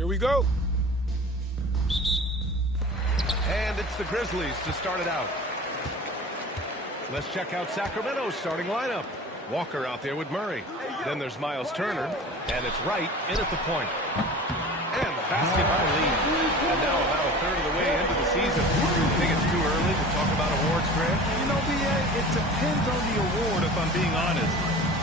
Here we go. And it's the Grizzlies to start it out. Let's check out Sacramento's starting lineup. Walker out there with Murray. Then there's Miles Turner, and it's Wright in at the point. And the basket by Lee. And now about a third of the way into the season. You think it's too early to talk about awards, Grant? You know, B.A., it depends on the award, if I'm being honest.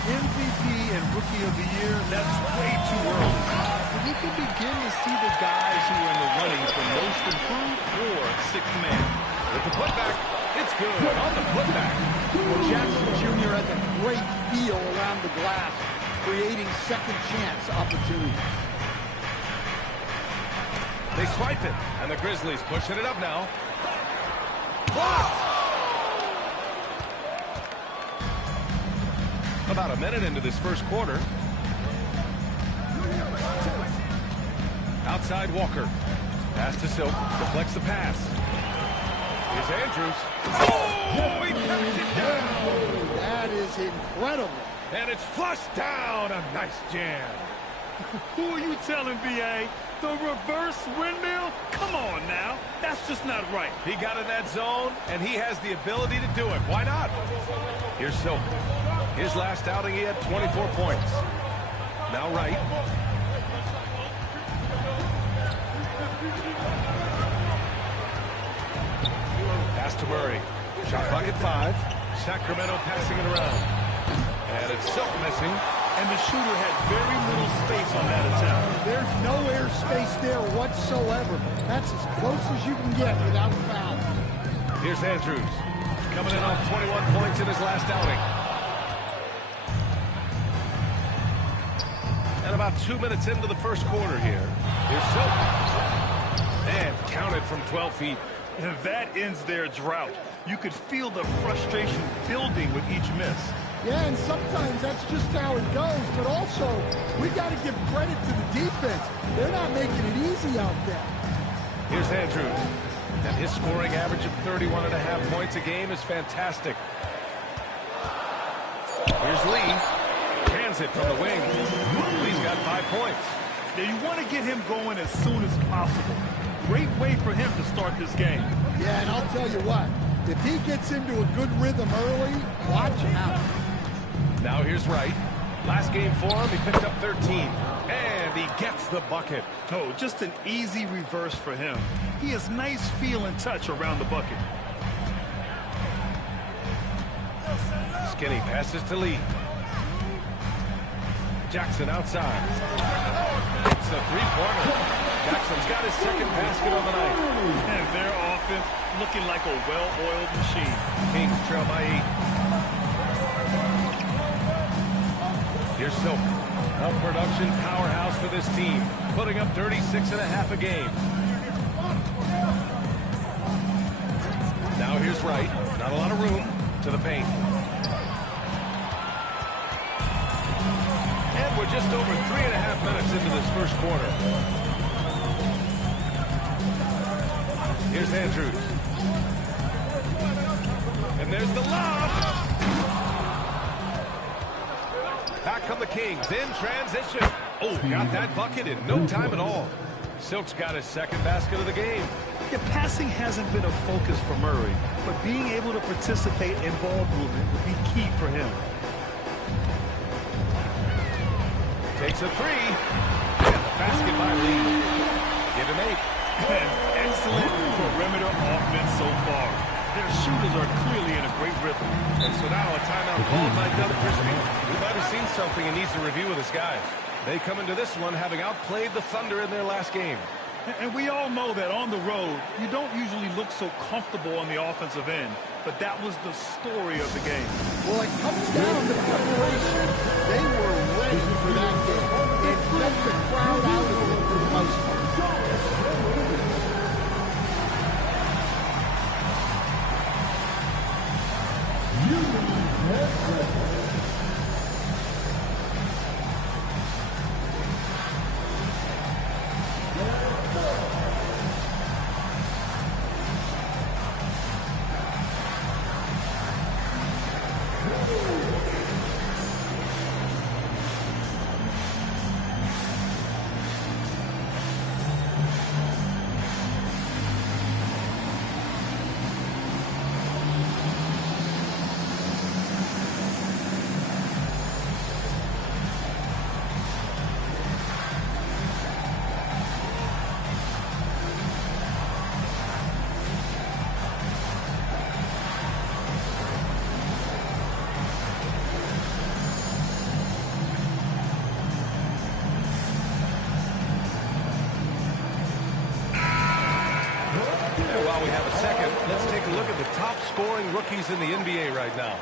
MVP and Rookie of the Year, that's way too early. But you can begin to see the guys who are in the running for most improved or sixth man. With the putback, it's good on the putback. Well, Jackson Jr. has a great feel around the glass, creating second chance opportunities. They swipe it, and the Grizzlies pushing it up now. Blocked! About a minute into this first quarter. Outside Walker. Pass to Silk. Deflects the pass. Here's Andrews. Oh, he cuts it down. That is incredible. And it's flushed down. A nice jam. Who are you telling, B.A.? The reverse windmill? Come on now. That's just not right. He got in that zone, and he has the ability to do it. Why not? Here's Silk. His last outing, he had 24 points. Now Wright. Pass to Murray. Shot clock at 5. Sacramento passing it around. And it's Silk missing. And the shooter had very little space on that attempt. There's no air space there whatsoever. That's as close as you can get without a foul. Here's Andrews. Coming in off 21 points in his last outing. And about 2 minutes into the first quarter here. Here's Silk. And counted from 12 feet. And that ends their drought. You could feel the frustration building with each miss. Yeah, and sometimes that's just how it goes. But also, we got to give credit to the defense. They're not making it easy out there. Here's Andrews. And his scoring average of 31.5 points a game is fantastic. Here's Lee. Hands it from the wing. Lee's got 5 points. Now, you want to get him going as soon as possible. Great way for him to start this game. Yeah, and I'll tell you what. If he gets into a good rhythm early, watch out. Now here's Wright. Last game for him, he picked up 13. And he gets the bucket. Oh, just an easy reverse for him. He has nice feel and touch around the bucket. Skinny passes to Lee. Jackson outside. It's a three-pointer. Jackson's got his second basket of the night. And their offense looking like a well-oiled machine. Kings trail by 8. Here's Silk. A production powerhouse for this team, putting up 36.5 a game. Now here's Wright. Not a lot of room to the paint. And we're just over 3.5 minutes into this first quarter. Here's Andrews. And there's the lob. Back come the Kings in transition. Oh, got that bucket in no time at all. Silk's got his second basket of the game. Yeah, passing hasn't been a focus for Murray, but being able to participate in ball movement would be key for him. Takes a three. And the basket by Lee. Give him 8. Excellent perimeter offense so far. Their shooters are clearly in a great rhythm. And so now a timeout called by Doug Christie. We might have seen something and needs to review with his guys. They come into this one having outplayed the Thunder in their last game. And we all know that on the road, you don't usually look so comfortable on the offensive end. But that was the story of the game. Well, it comes down to preparation. They were ready for that game. It kept the crowd out of it for the most part. while we have a second, let's take a look at the top scoring rookies in the NBA right now.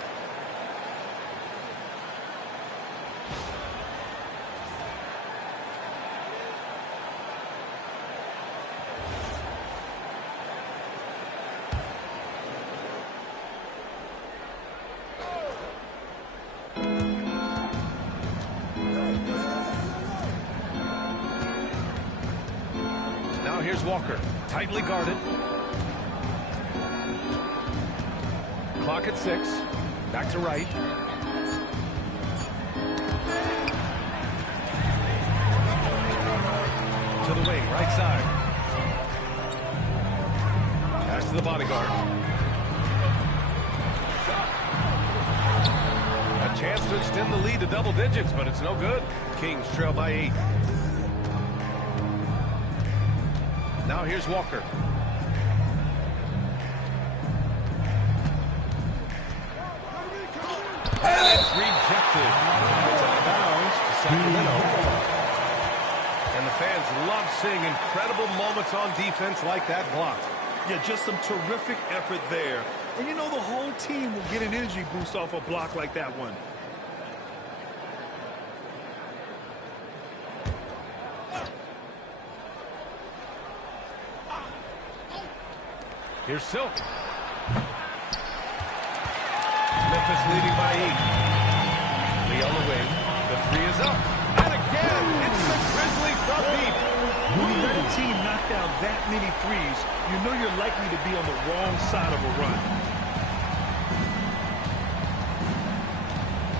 Now here's Walker, tightly guarded. Clock at 6. Back to right. To the wing, right side. Pass to the bodyguard. A chance to extend the lead to double digits, but it's no good. Kings trail by 8. Now here's Walker. And it's rejected. It's out of bounds to Sacramento. And the fans love seeing incredible moments on defense like that block. Yeah, just some terrific effort there. And you know the whole team will get an energy boost off a block like that one. Here's Silk. Memphis leading by 8. Lee on the wing. The 3 is up. And again, it's the Grizzlies from deep. When you let a team knock down that many threes, you know you're likely to be on the wrong side of a run.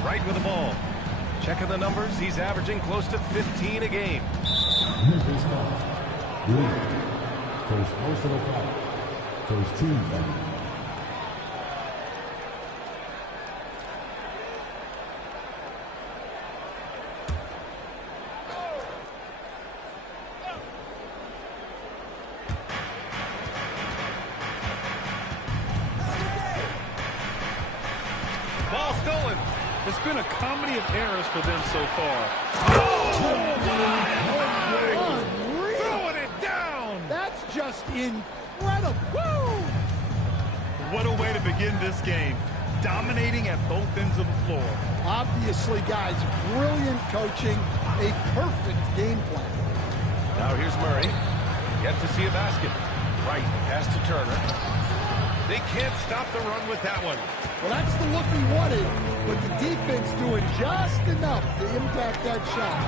Right with the ball. Checking the numbers, he's averaging close to 15 a game. Memphis foul. Green. First personal foul. First team foul. Ball stolen. It's been a comedy of errors for them so far. Unreal. Throwing it down! That's just incredible. Woo! What a way to begin this game. Dominating at both ends of the floor. Obviously, guys, brilliant coaching, a perfect game plan. Now here's Murray. Yet to see a basket. Right, pass to Turner. They can't stop the run with that one. Well, that's the look he wanted, but the defense doing just enough to impact that shot.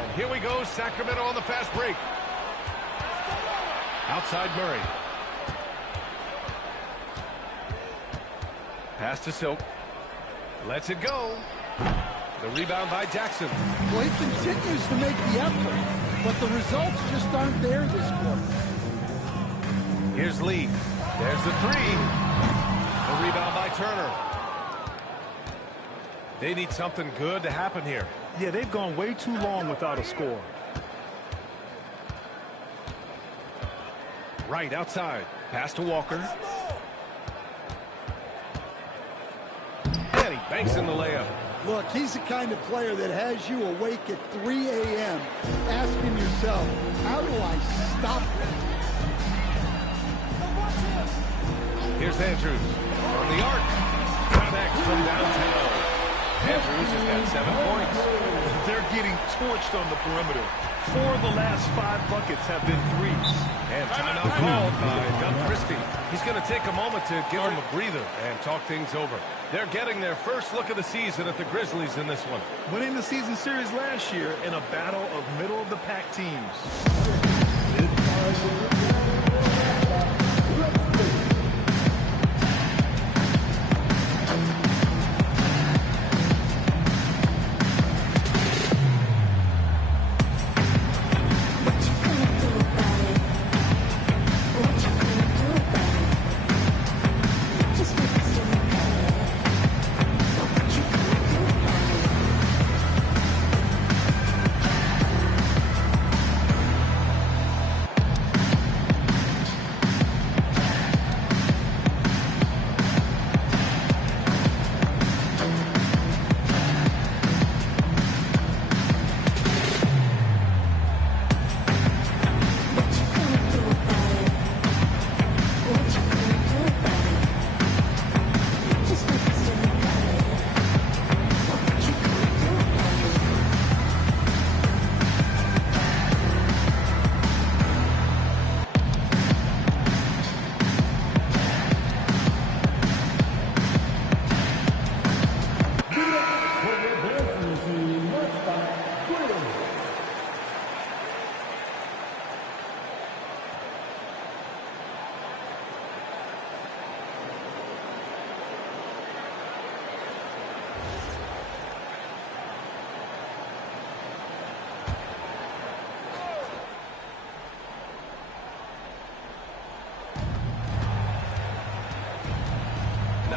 And here we go, Sacramento on the fast break. Outside Murray. Pass to Silk. Lets it go. The rebound by Jackson. Well, he continues to make the effort, but the results just aren't there this quarter. Here's Lee. There's the 3. The rebound by Turner. They need something good to happen here. Yeah, they've gone way too long without a score. Right outside. Pass to Walker. And he banks in the layup. Look, he's the kind of player that has you awake at 3 a.m. asking yourself, how do I stop him? Here's Andrews from the arc. Connects from downtown. Andrews has got 7 points. They're getting torched on the perimeter. 4 of the last 5 buckets have been threes. And timeout called by Doug Christie. He's going to take a moment to give him a breather and talk things over. They're getting their first look of the season at the Grizzlies in this one. Winning the season series last year in a battle of middle-of-the-pack teams.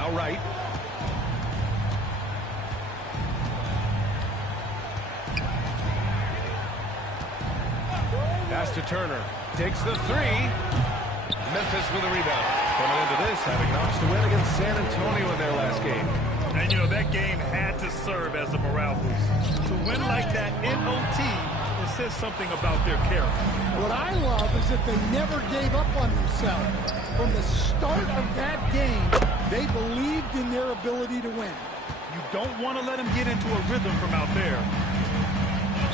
Now right. Pass to Turner. Takes the three. Memphis with a rebound. Coming into this, having notched a win against San Antonio in their last game. And, you know, that game had to serve as a morale boost. To win like that in OT, it says something about their character. What I love is that they never gave up on themselves. From the start of that game, they believed in their ability to win. You don't want to let them get into a rhythm from out there.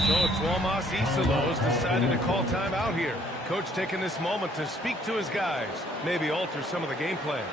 So Tuomas Isalos decided to call timeout here. Coach taking this moment to speak to his guys, maybe alter some of the game plan.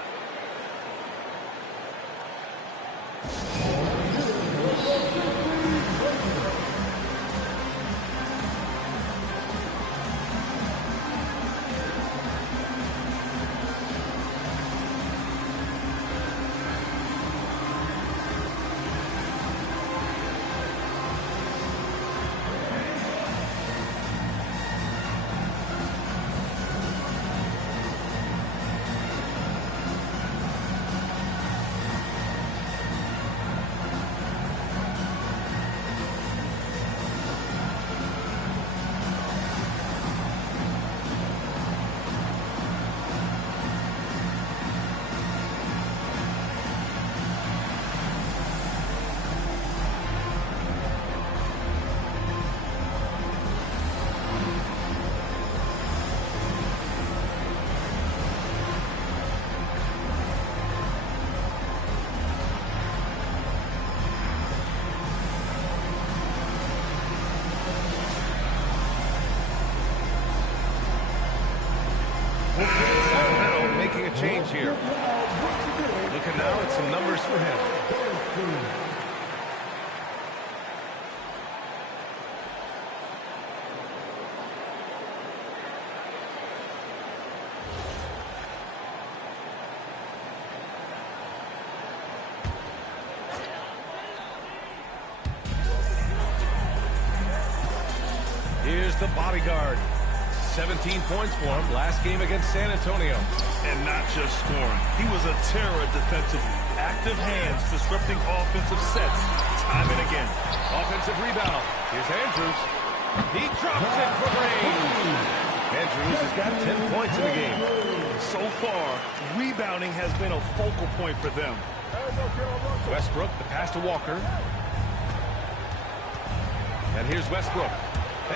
Sacramento making a change here. Looking now at some numbers for him. Here's the bodyguard. 17 points for him last game against San Antonio. And not just scoring. He was a terror defensively. Active hands disrupting offensive sets time and again. Offensive rebound. Here's Andrews. He drops it for range. Andrews has got 10 points in the game. So far, rebounding has been a focal point for them. Westbrook, the pass to Walker. And here's Westbrook.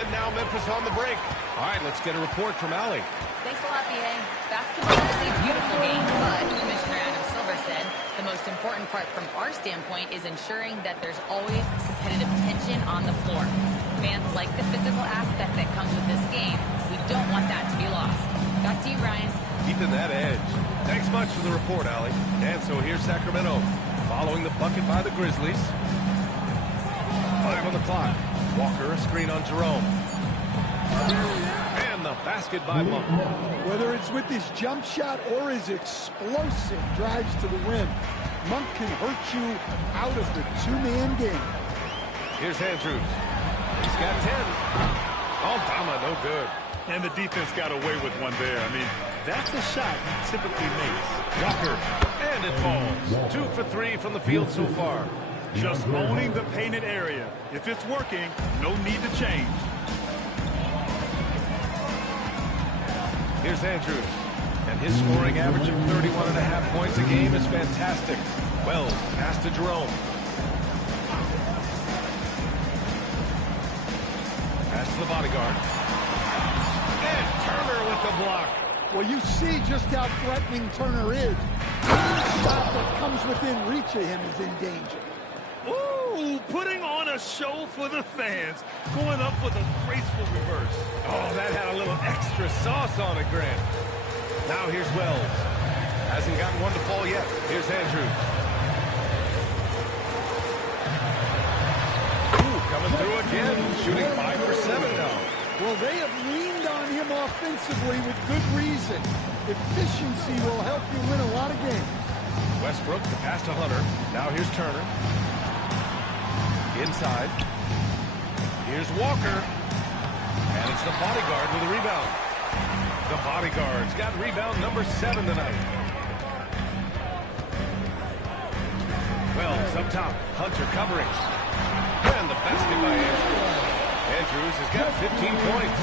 And now Memphis on the break. All right, let's get a report from Allie. Thanks a lot, B.A. Basketball is a beautiful game, but Commissioner Adam Silver said the most important part from our standpoint is ensuring that there's always competitive tension on the floor. Fans like the physical aspect that comes with this game. We don't want that to be lost. Back to you, Ryan. Keeping that edge. Thanks much for the report, Allie. And so here's Sacramento, following the bucket by the Grizzlies. 5 on the clock. Walker, a screen on Jerome. And the basket by Monk. Whether it's with his jump shot or his explosive drives to the rim, Monk can hurt you out of the two-man game. Here's Andrews. He's got 10. Aldama, no good. And the defense got away with one there. I mean, that's a shot he typically makes. Walker. And it falls. 2 for 3 from the field so far. Just owning the painted area. If it's working, no need to change. Here's Andrews. And his scoring average of 31.5 points a game is fantastic. Wells, pass to Jerome. Pass to the bodyguard. And Turner with the block. Well, you see just how threatening Turner is. Any shot that comes within reach of him is in danger. Ooh, putting on a show for the fans. Going up with a graceful reverse. Oh, that had a little extra sauce on it, Grant. Now here's Wells. Hasn't gotten one to fall yet. Here's Andrews. Ooh, coming through again. Shooting 5 for 7 now. Well, they have leaned on him offensively with good reason. Efficiency will help you win a lot of games. Westbrook, the pass to Hunter. Now here's Turner. Inside. Here's Walker. And it's the bodyguard with a rebound. The bodyguard's got rebound number 7 tonight. Wells up top. Hunter covering. And the basket by Andrews. Andrews has got 15 points.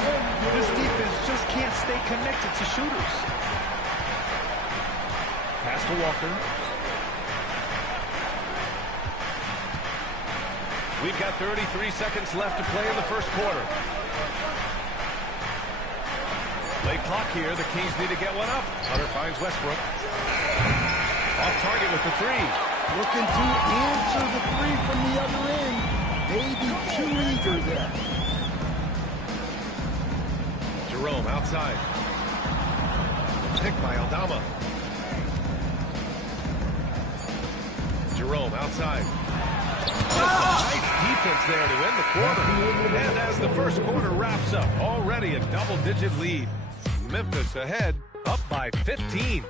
This defense just can't stay connected to shooters. Pass to Walker. We've got 33 seconds left to play in the first quarter. Late clock here. The Kings need to get one up. Hunter finds Westbrook. Off target with the three. Looking to answer the three from the other end. Maybe too eager there. Jerome outside. Picked by Aldama. Jerome outside. Nice defense there to end the quarter. And as the first quarter wraps up, already a double-digit lead. Memphis ahead, up by 15.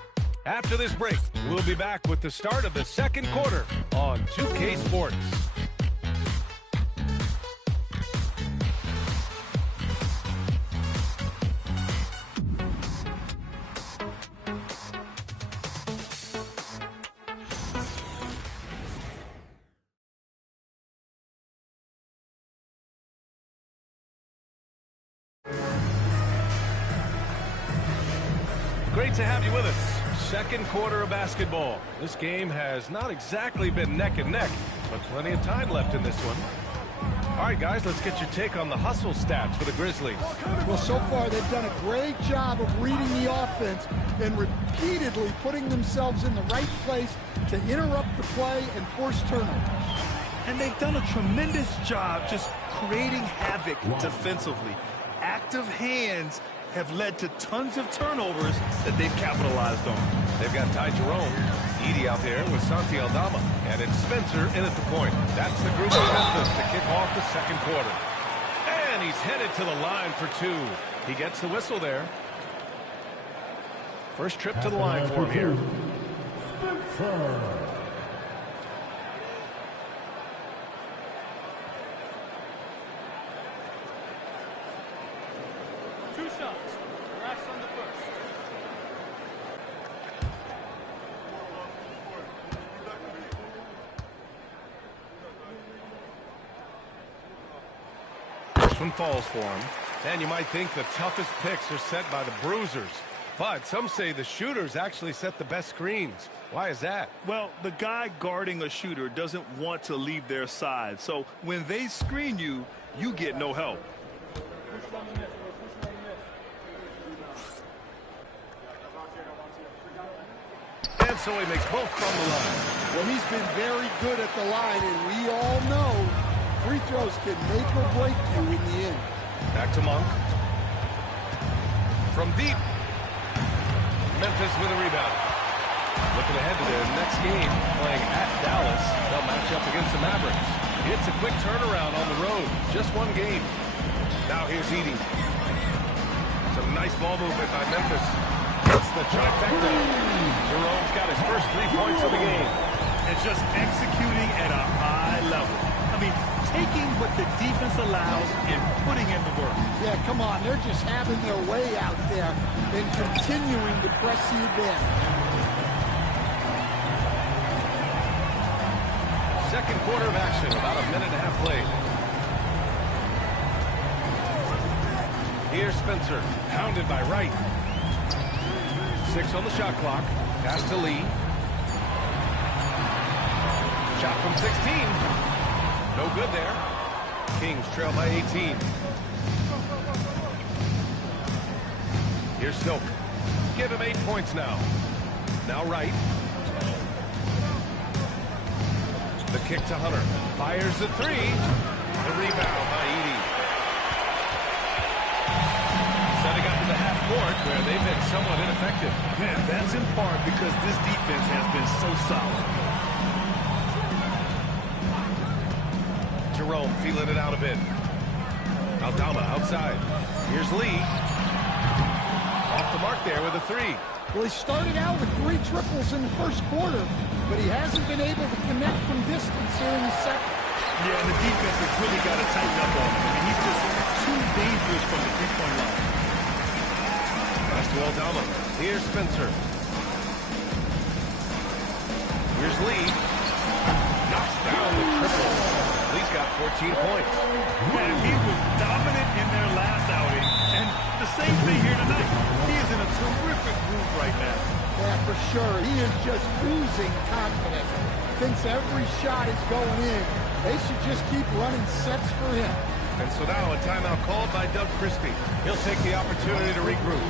After this break, we'll be back with the start of the second quarter on 2K Sports. Great to have you with us. Second quarter of basketball. This game has not exactly been neck and neck, but plenty of time left in this one. All right, guys, let's get your take on the hustle stats for the Grizzlies. Well, so far they've done a great job of reading the offense and repeatedly putting themselves in the right place to interrupt the play and force turnovers. And they've done a tremendous job just creating havoc defensively. Active hands have led to tons of turnovers that they've capitalized on. They've got Ty Jerome, Edey out there with Santi Aldama, and it's Spencer in at the point. That's the group of Memphis to kick off the second quarter. And he's headed to the line for two. He gets the whistle there. First trip to the line for him here. Two shots. Racks on the first. First one falls for him. And you might think the toughest picks are set by the bruisers. But some say the shooters actually set the best screens. Why is that? Well, the guy guarding a shooter doesn't want to leave their side. So when they screen you, you get no help. And so he makes both from the line. Well, he's been very good at the line, and we all know free throws can make or break you in the end. Back to Monk. From deep. Memphis with a rebound. Looking ahead to their next game, playing at Dallas. They'll match up against the Mavericks. It's a quick turnaround on the road. Just one game. Now here's Edey. Some nice ball movement by Memphis. It's the trifecta. Jerome's got his first 3 points of the game. And just executing at a high level. I mean, taking what the defense allows and putting in the work. Yeah, come on. They're just having their way out there and continuing to press the advantage. Second quarter of action, about a minute and a half played. Here's Spencer, hounded by Wright. 6 on the shot clock. Pass to Lee. Shot from 16. No good there. Kings trail by 18. Here's Silk. Give him 8 points now. Now Wright. The kick to Hunter. Fires the three. The rebound by Edey. Setting up to the half court where they've been somewhat ineffective. Man, that's in part because this defense has been so solid. Jerome feeling it out a bit. Aldama outside. Here's Lee. Off the mark there with a three. Well, he started out with 3 triples in the first quarter, but he hasn't been able to connect from distance here in the second. Yeah, and the defense has really got to tighten up on him. I mean, he's just too dangerous from the three-point line. Pass to Aldama. Here's Spencer. Here's Lee. down the triple. He's got 14 points. And he was dominant in their last outing. And the same thing here tonight. He is in a terrific groove right now. Yeah, for sure. He is just oozing confidence. Thinks every shot is going in. They should just keep running sets for him. And so now a timeout called by Doug Christie. He'll take the opportunity to regroup.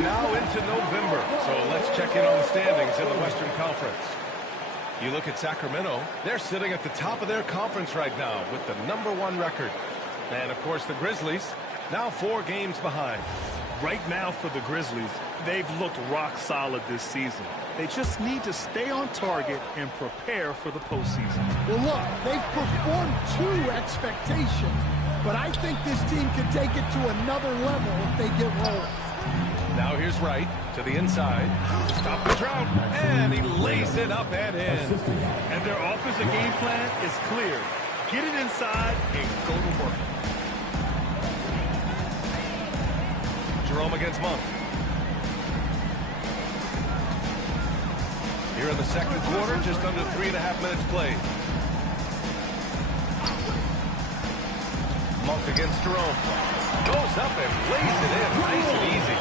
Now into November, so let's check in on the standings in the Western Conference. You look at Sacramento, they're sitting at the top of their conference right now with the #1 record. And, of course, the Grizzlies, now 4 games behind. Right now for the Grizzlies, they've looked rock solid this season. They just need to stay on target and prepare for the postseason. Well, look, they've performed to expectations, but I think this team could take it to another level if they get rolling. Now here's Wright to the inside to stop the drought, and he lays it up and in. And their offensive game plan is clear. Get it inside and go to work. Jerome against Monk. Here in the second quarter, just under 3.5 minutes played. Monk against Jerome. Goes up and lays it in nice and easy.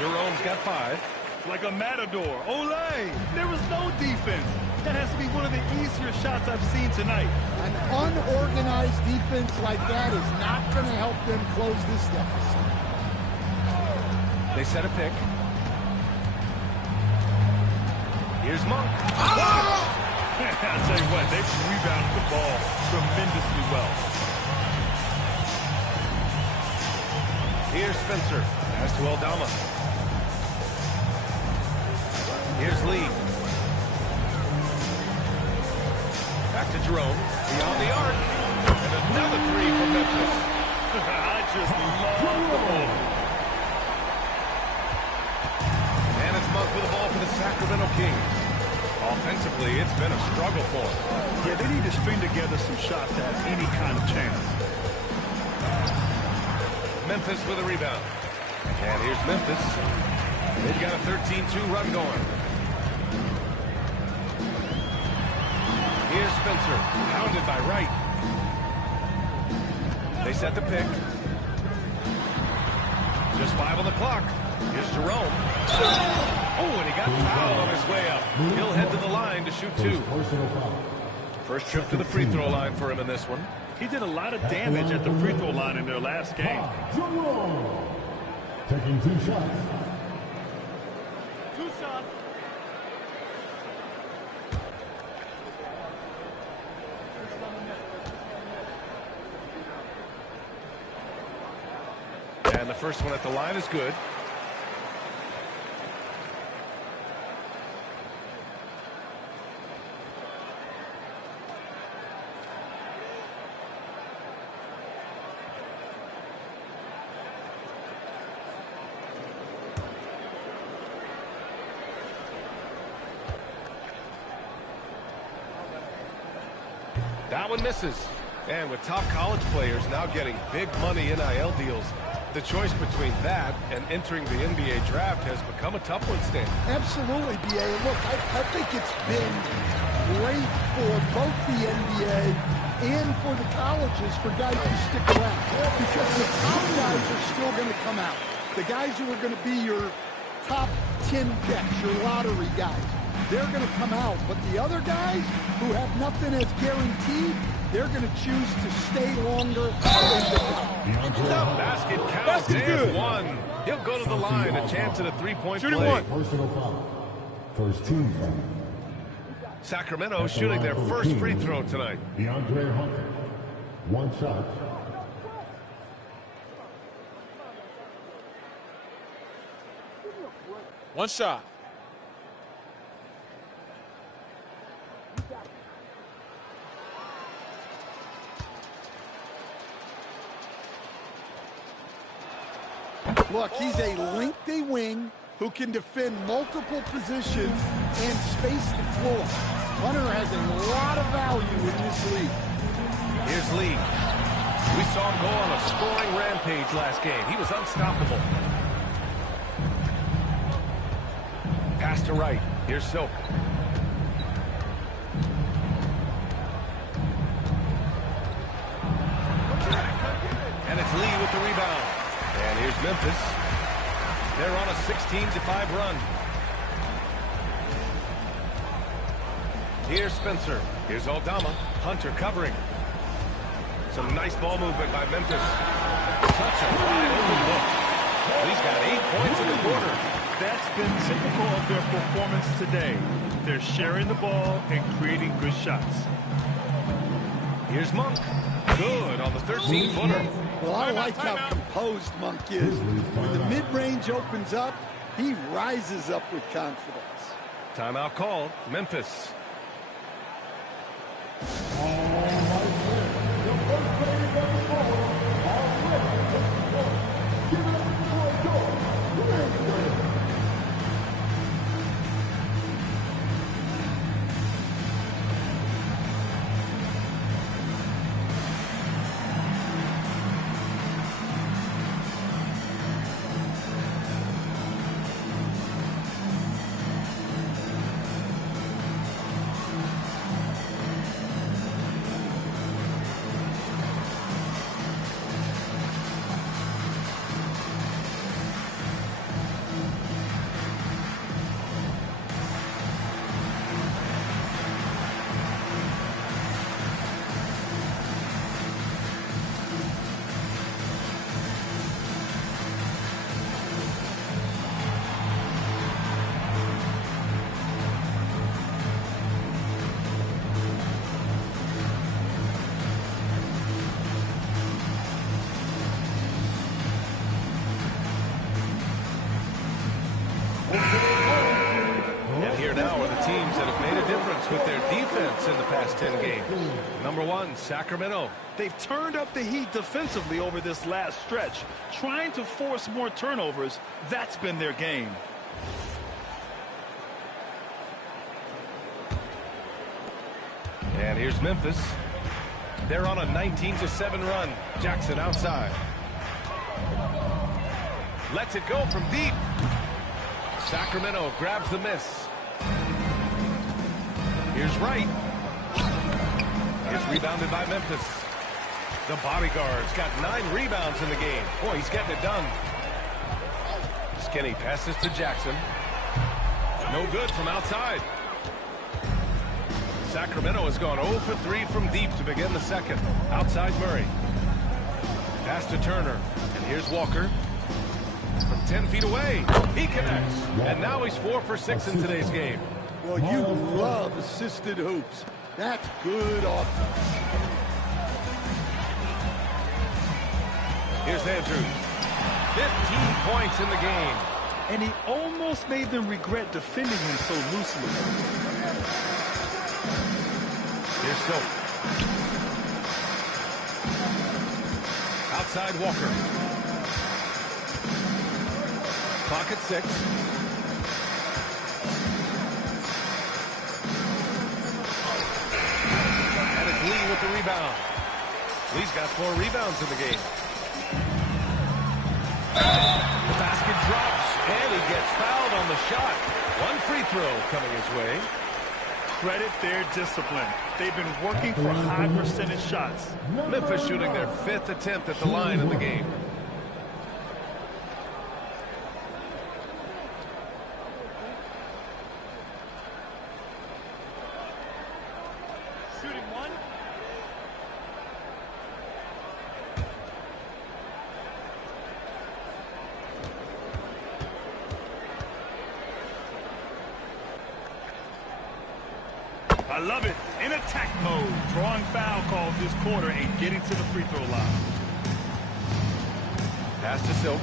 Jerome's got 5. Like a matador. Olay! There was no defense. That has to be one of the easier shots I've seen tonight. An unorganized defense like that is not going to help them close this deficit. They set a pick. Here's Monk. I'll tell you what, they've rebounded the ball tremendously well. Here's Spencer. Pass to Aldama. Here's Lee. Back to Jerome. Beyond the arc. And another 3 from Memphis. I just love the ball. And it's Monk with the ball for the Sacramento Kings. Offensively, it's been a struggle for them. Yeah, they need to string together some shots to have any kind of chance. Memphis with a rebound. And here's Memphis. They've got a 13-2 run going. Here's Spencer, pounded by Wright. They set the pick. Just 5 on the clock. Here's Jerome. Oh, and he got fouled on his way up. He'll head to the line to shoot 2. First trip to the free throw line for him in this one. He did a lot of damage at the free throw line in their last game. Taking 2 shots. 2 shots. And the first one at the line is good. That one misses. And with top college players now getting big money NIL deals, the choice between that and entering the NBA draft has become a tough one, Stan. Absolutely, B.A. Look, I think it's been great for both the NBA and for the colleges for guys to stick around because the top guys are still going to come out. The guys who are going to be your top 10 picks, your lottery guys, they're going to come out. But the other guys who have nothing as guaranteed, they're going to choose to stay longer. The basket counts and one. He'll go to the line, a chance at a three-point play. Personal foul. First team foul. Sacramento shooting their first free throw tonight. DeAndre Hunter. One shot. One shot. Look, he's a lengthy wing who can defend multiple positions and space the floor. Hunter has a lot of value in this league. Here's Lee. We saw him go on a scoring rampage last game. He was unstoppable. Pass to right. Here's Silk. And it's Lee with the rebound. And here's Memphis. They're on a 16-5 run. Here's Spencer. Here's Aldama. Hunter covering. Some nice ball movement by Memphis. Such a wide open look. He's got 8 points in the quarter. That's been typical of their performance today. They're sharing the ball and creating good shots. Here's Monk. Good on the 13-footer. Well, I like how composed Monk is. When the mid-range opens up, he rises up with confidence. Timeout called. Memphis. And here now are the teams that have made a difference with their defense in the past 10 games. Number one, Sacramento. They've turned up the heat defensively over this last stretch, trying to force more turnovers. That's been their game. And here's Memphis. They're on a 19-7 run. Jackson outside. Lets it go from deep. Sacramento grabs the miss. Here's Wright. It's rebounded by Memphis. The bodyguard's got 9 rebounds in the game. Boy, he's getting it done. Skinny passes to Jackson. No good from outside. Sacramento has gone 0 for 3 from deep to begin the second. Outside Murray. Pass to Turner. And here's Walker. From 10 feet away. He connects. And now he's 4 for 6 in today's game. Well, you love assisted hoops. That's good offense. Here's Andrews. 15 points in the game. And he almost made them regret defending him so loosely. Here's Silk. Outside Walker. Clock at 6. And it's Lee with the rebound. Lee's got 4 rebounds in the game. The basket drops, and he gets fouled on the shot. 1 free throw coming his way. credit their discipline. They've been working for high percentage shots. Memphis shooting their 5th attempt at the line in the game. Shooting one. I love it. In attack mode. Drawing foul calls this quarter and getting to the free throw line. Pass to Silk.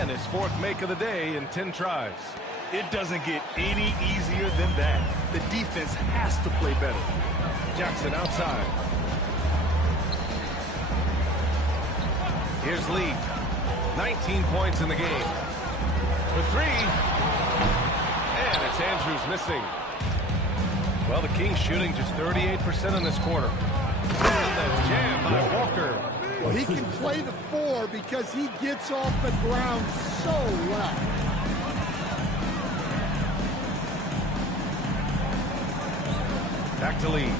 And his 4th make of the day in 10 tries. It doesn't get any easier than that. The defense has to play better. Jackson outside. Here's Lee. 19 points in the game. For 3. And it's Andrews missing. Well, the Kings shooting just 38% in this quarter. And the jam by Walker. Well, he can play the 4 because he gets off the ground so well. Back to Lee.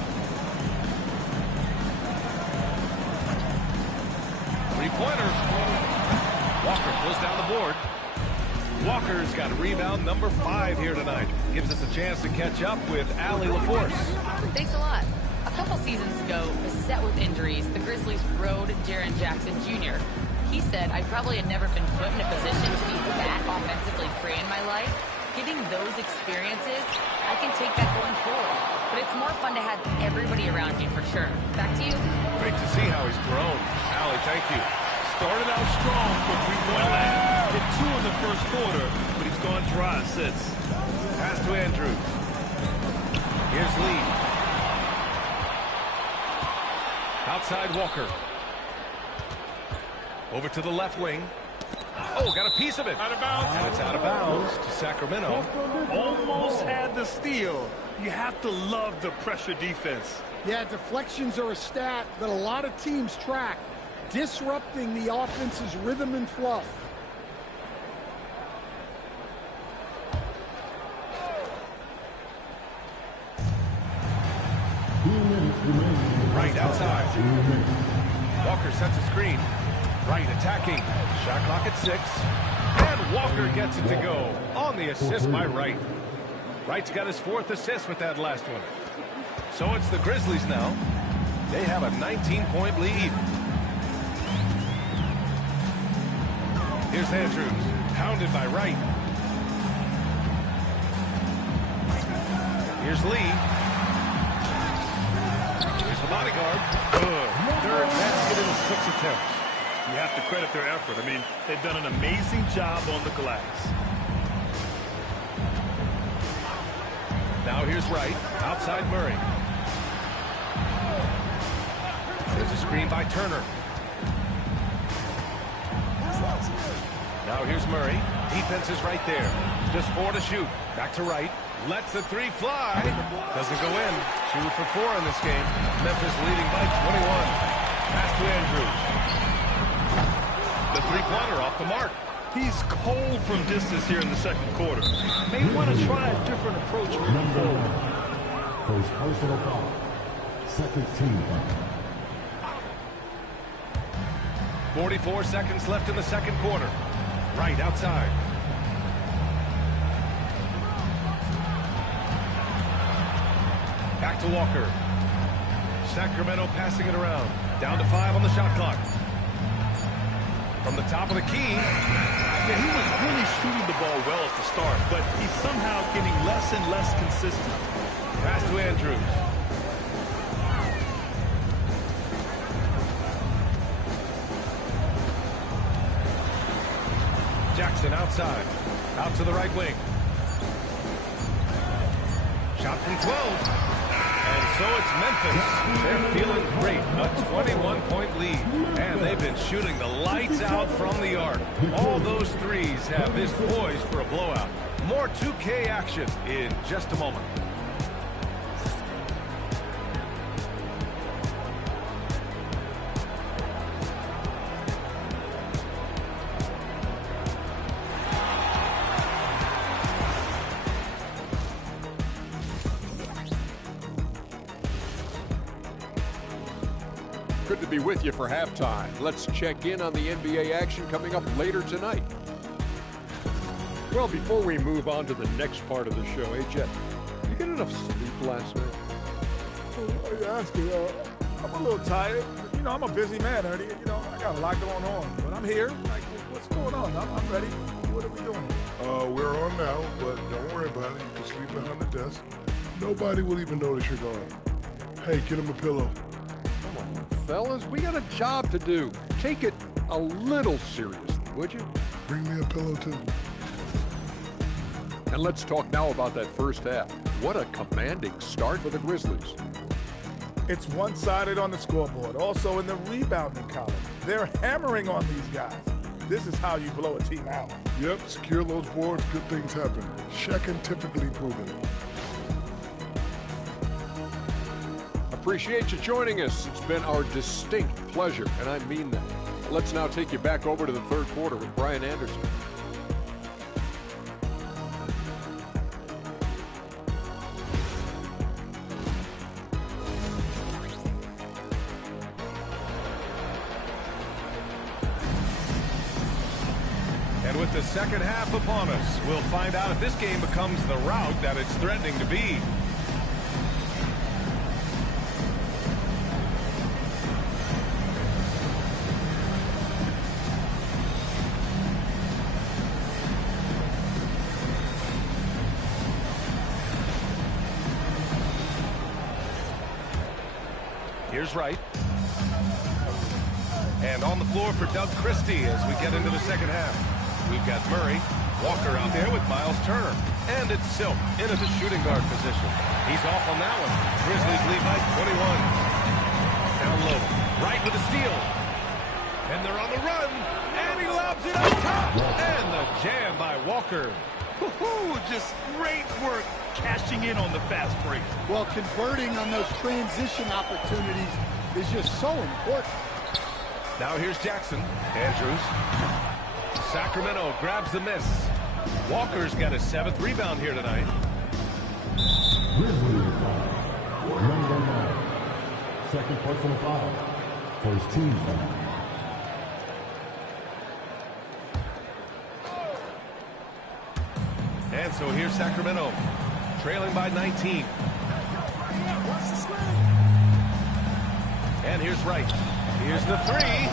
3-pointer. Walker pulls down the board. Walker's got rebound number 5 here tonight. Gives us a chance to catch up with Allie LaForce. Thanks a lot. A couple seasons ago, beset with injuries, the Grizzlies rode Jaren Jackson Jr. He said, I probably had never been put in a position to be that offensively free in my life. Getting those experiences, I can take that going forward. But it's more fun to have everybody around you for sure. Back to you. Great to see how he's grown. Allie, thank you. Started out strong for 3-point land. Hit 2 in the first quarter, but he's gone dry since. Pass to Andrews. Here's Lee. Outside Walker. Over to the left wing. Oh, got a piece of it. Out of bounds. And it's out of bounds to Sacramento. Almost had the steal. You have to love the pressure defense. Yeah, deflections are a stat that a lot of teams track, disrupting the offense's rhythm and flow. Right outside. Walker sets a screen. Right attacking. Shot clock at 6. And Walker gets it to go on the assist by Wright. Wright's got his 4th assist with that last one. So it's the Grizzlies now. They have a 19-point lead. Here's Andrews. Pounded by Wright. Here's Lee. Here's the bodyguard. Good. 3rd basket in 6 attempts. You have to credit their effort. I mean, they've done an amazing job on the glass. Now here's Wright. Outside Murray. There's a screen by Turner. Now here's Murray. Defense is right there. Just 4 to shoot. Back to Wright. Lets the 3 fly. Doesn't go in. 2 for 4 in this game. Memphis leading by 21. Pass to Andrews. The 3-pointer off the mark. He's cold from distance here in the second quarter. May want to try a different approach moving forward. First personal foul. Second team foul. 44 seconds left in the second quarter. Right outside. Back to Walker. Sacramento passing it around. Down to 5 on the shot clock. From the top of the key. Yeah, he was really shooting the ball well at the start, but he's somehow getting less and less consistent. Pass to Andrews. Jackson outside. Out to the right wing. Shot from 12. And so it's Memphis. They're feeling great. A 21-point lead. And they've been shooting the lights out from the arc. All those threes have this poised for a blowout. More 2K action in just a moment. Good to be with you for halftime. Let's check in on the NBA action coming up later tonight. Well, before we move on to the next part of the show, hey, Jet, you get enough sleep last night? Oh, you're asking. I'm a little tired. You know, I'm a busy man, Ernie. You know, I got a lot going on. But I'm here. Like, what's going on? I'm ready. What are we doing? We're on now, but don't worry about it. You can sleep behind the desk. Nobody will even notice you're gone. Hey, get him a pillow. Come on, fellas, we got a job to do. Take it a little seriously, would you? Bring me a pillow, too. And let's talk now about that first half. What a commanding start for the Grizzlies. It's one-sided on the scoreboard. Also in the rebounding column. They're hammering on these guys. This is how you blow a team out. Yep, secure those boards, good things happen. Shekin typically proven it. Appreciate you joining us. It's been our distinct pleasure, and I mean that. Let's now take you back over to the third quarter with Brian Anderson. And with the second half upon us, we'll find out if this game becomes the rout that it's threatening to be. Here's Wright. And on the floor for Doug Christie as we get into the second half. We've got Murray, Walker out there with Miles Turner. And it's Silk in at the shooting guard position. He's off on that one. Grizzlies lead by 21. Down low. Wright with a steal. And they're on the run. And he lobs it up top. And the jam by Walker. Just great work cashing in on the fast break. Well, converting on those transition opportunities is just so important. Now here's Jackson. Andrews. Sacramento grabs the miss. Walker's got his 7th rebound here tonight. Grizzlies foul. Number 9. Second personal foul. First team foul. And so here's Sacramento, trailing by 19. And here's Wright. Here's the three.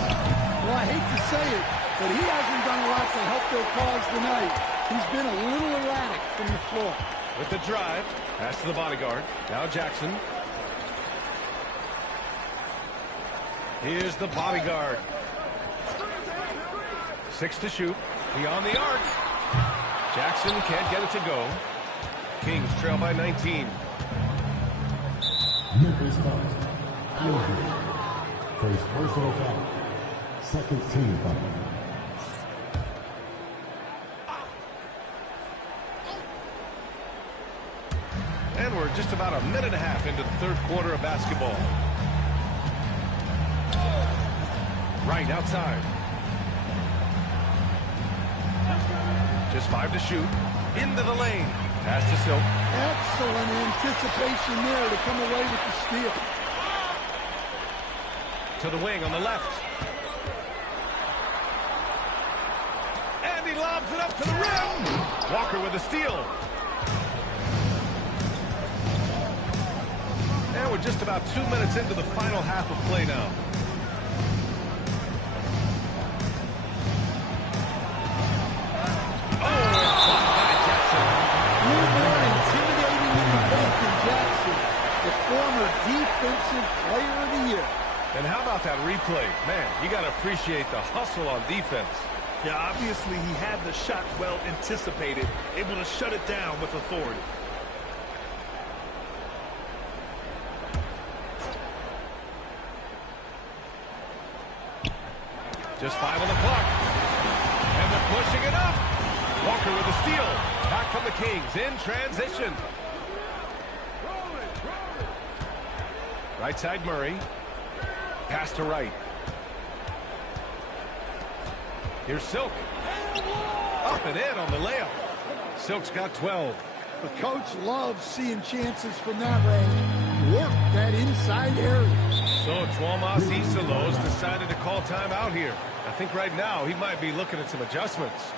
Well, I hate to say it, but he hasn't done a lot to help their cause tonight. He's been a little erratic from the floor. With the drive, pass to the bodyguard. Now Jackson. Here's the bodyguard. 6 to shoot. Beyond the arc. Jackson can't get it to go. Kings trail by 19. Memphis foul. No good. First personal foul. Second team foul. And we're just about a minute and a half into the third quarter of basketball. Right outside. Just 5 to shoot. Into the lane. Pass to Silk. Excellent anticipation there to come away with the steal. To the wing on the left. And he lobs it up to the rim. Walker with a steal. And we're just about 2 minutes into the final half of play now. Former defensive player of the year. And how about that replay? Man, you got to appreciate the hustle on defense. Yeah, obviously he had the shot well anticipated, able to shut it down with authority. Just 5 on the clock. And they're pushing it up. Walker with a steal. Back from the Kings in transition. Right side Murray. Pass to Wright. Here's Silk. Up and in on the layup. Silk's got 12. The coach loves seeing chances from that range. Work that inside area. So Tuomas Isalos decided to call timeout here. I think right now he might be looking at some adjustments.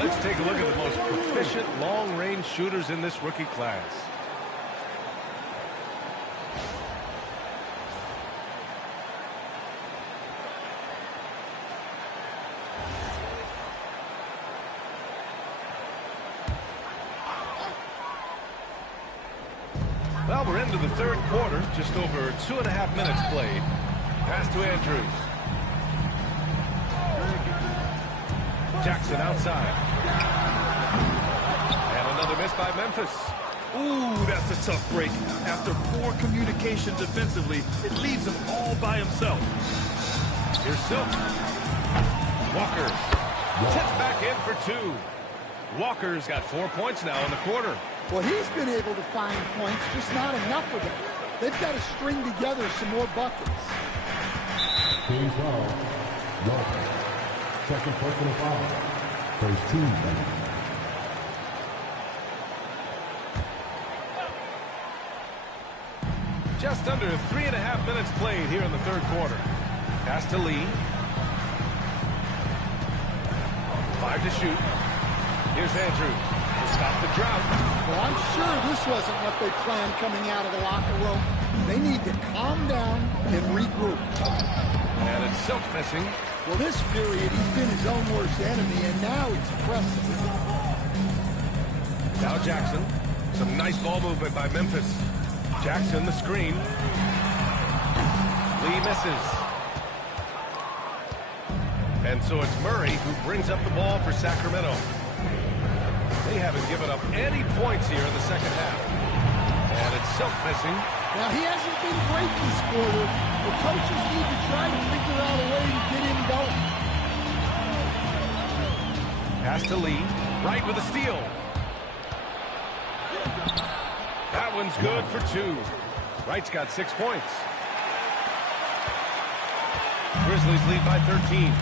Let's take a look at the most proficient long-range shooters in this rookie class. Well, we're into the third quarter, just over 2.5 minutes played. Pass to Andrews. Jackson outside. And another miss by Memphis. Ooh, that's a tough break. After poor communication defensively, it leaves him all by himself. Here's Silk. Walker. Tipped back in for 2. Walker's got 4 points now in the quarter. Well, he's been able to find points, just not enough of them. They've got to string together some more buckets. Team foul. Walker. Second personal foul. First team foul. Just under 3.5 minutes played here in the third quarter. Pass to Lee. 5 to shoot. Here's Andrews to stop the drought. Well, I'm sure this wasn't what they planned coming out of the locker room. They need to calm down and regroup. And it's Silk missing. Well, this period, he's been his own worst enemy, and now he's pressing. Now Jackson. Some nice ball movement by Memphis. Jackson, the screen. Lee misses. And so it's Murray who brings up the ball for Sacramento. They haven't given up any points here in the second half. And it's Silk missing. Now, he hasn't been great this quarter. The coaches need to try to figure out a way to get him going. Pass to Lee. Wright with a steal. That one's good for 2. Wright's got 6 points. Grizzlies lead by 13.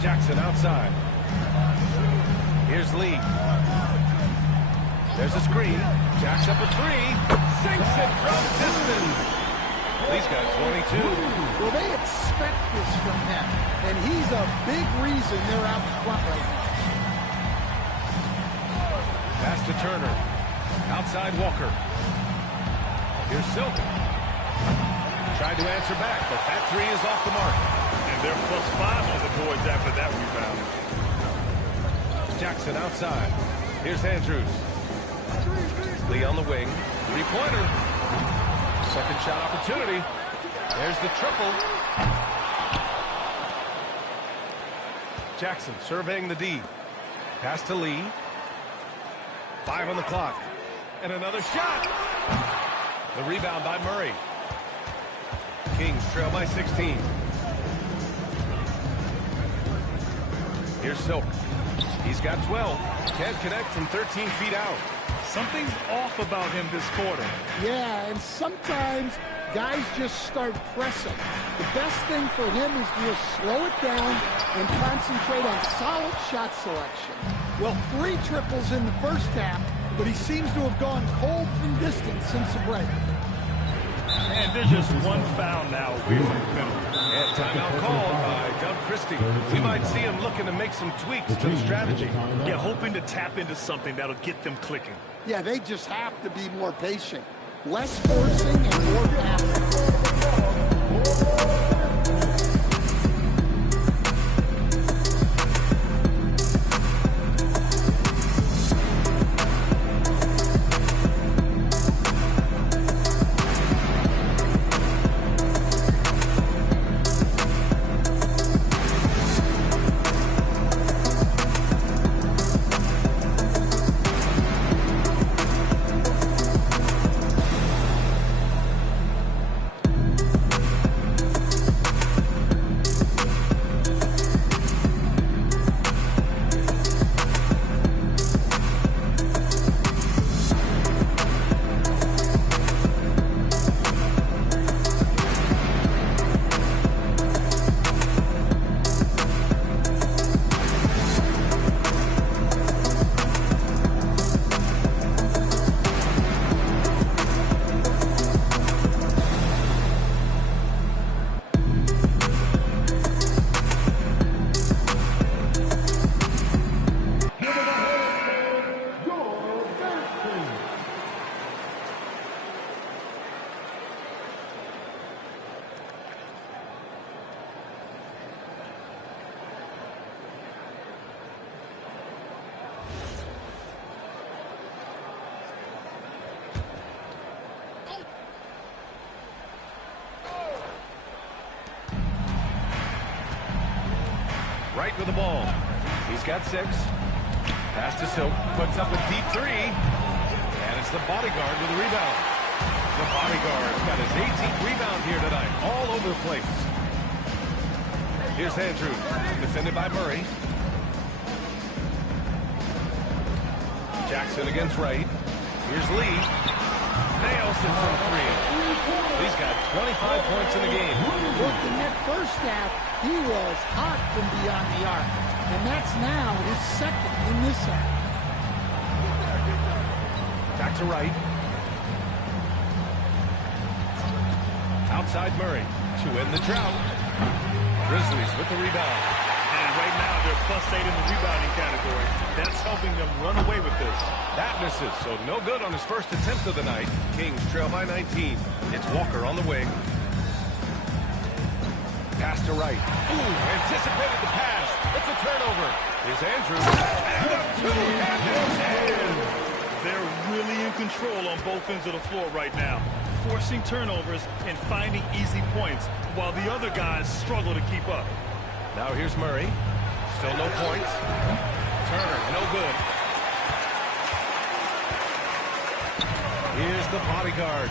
Jackson outside. Here's Lee. There's a screen. Jacks up a 3. Sinks it from distance. Lee's got 22. Well, they expect this from him, and he's a big reason they're out in front right now. Pass to Turner. Outside Walker. Here's Silk. Tried to answer back, but that 3 is off the mark. And they're +5 on the boards after that rebound. Jackson outside. Here's Andrews. Lee on the wing. 3-pointer. Second shot opportunity. There's the triple. Jackson surveying the D. Pass to Lee. 5 on the clock. And another shot. The rebound by Murray. Kings trail by 16. Here's Silk. He's got 12. Can't connect from 13 feet out. Something's off about him this quarter. Yeah, and sometimes guys just start pressing. The best thing for him is to just slow it down and concentrate on solid shot selection. Well, 3 triples in the first half. but he seems to have gone cold from distance since the break. And there's just one foul now away from the penalty. And timeout called by Doug Christie. We might see him looking to make some tweaks to the strategy. Yeah, hoping to tap into something that'll get them clicking. Yeah, they just have to be more patient. Less forcing and more passing. Right with the ball. He's got 6. Pass to Silk. Puts up a deep 3. And it's the bodyguard with the rebound. The bodyguard's got his 18th rebound here tonight. All over the place. Here's Andrews. Defended by Murray. Jackson against Wright. Here's Lee. Nails it from 3. He's got 25 points in the game. Look, in that first half, he was hot from beyond the arc. And that's now his second in this half. Back to Wright. Outside Murray to end the drought. Grizzlies with the rebound. And right now, they're +8 in the rebounding category. That's helping them run away with this. That misses, so no good on his first attempt of the night. Kings trail by 19. It's Walker on the wing. Pass to Wright. Ooh, anticipated the pass. It's a turnover. Here's Andrews. And a two-handed jam. They're really in control on both ends of the floor right now, forcing turnovers and finding easy points, while the other guys struggle to keep up. Now here's Murray. Still no points. Turner, no good. Here's the bodyguard.